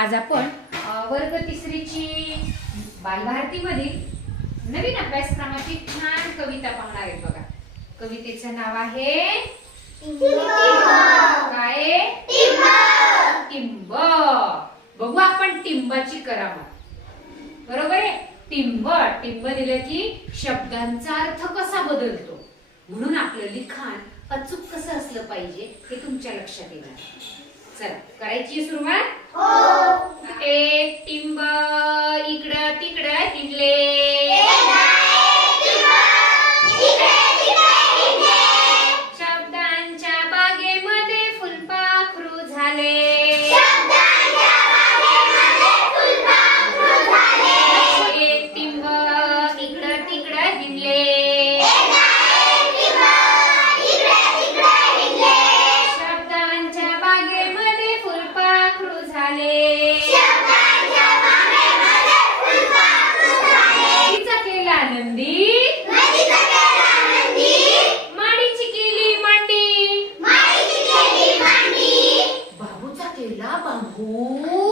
आज आपण वर्ग तिसरीची बालभारतीमधील नवीन अभ्यासक्रमाची छान कविता पाहणार आहे बघा। कवितेचं नाव आहे काय? टिंब। बघू आपण टिंबाची करामत। बरोबर आहे। टिंब टिंब दिलं की शब्दांचा अर्थ कसा बदलतो, म्हणून आपलं लिखाण अचूक कसं असलं पाहिजे हे तुमच्या लक्षात येणार। चला करायची सुरुवात। हो। एक टिंब इकडं तिकडं हिंडले, शब्दांच्या बागेमध्ये फुलपाखरू झाले, एक टिंब इकडं तिकडं हिंडले, शब्दांच्या बागेमध्ये फुलपाखरू झाले, नदीचा केला आनंदी, माडीची केली मांडी, बाबूचा केला बांबू,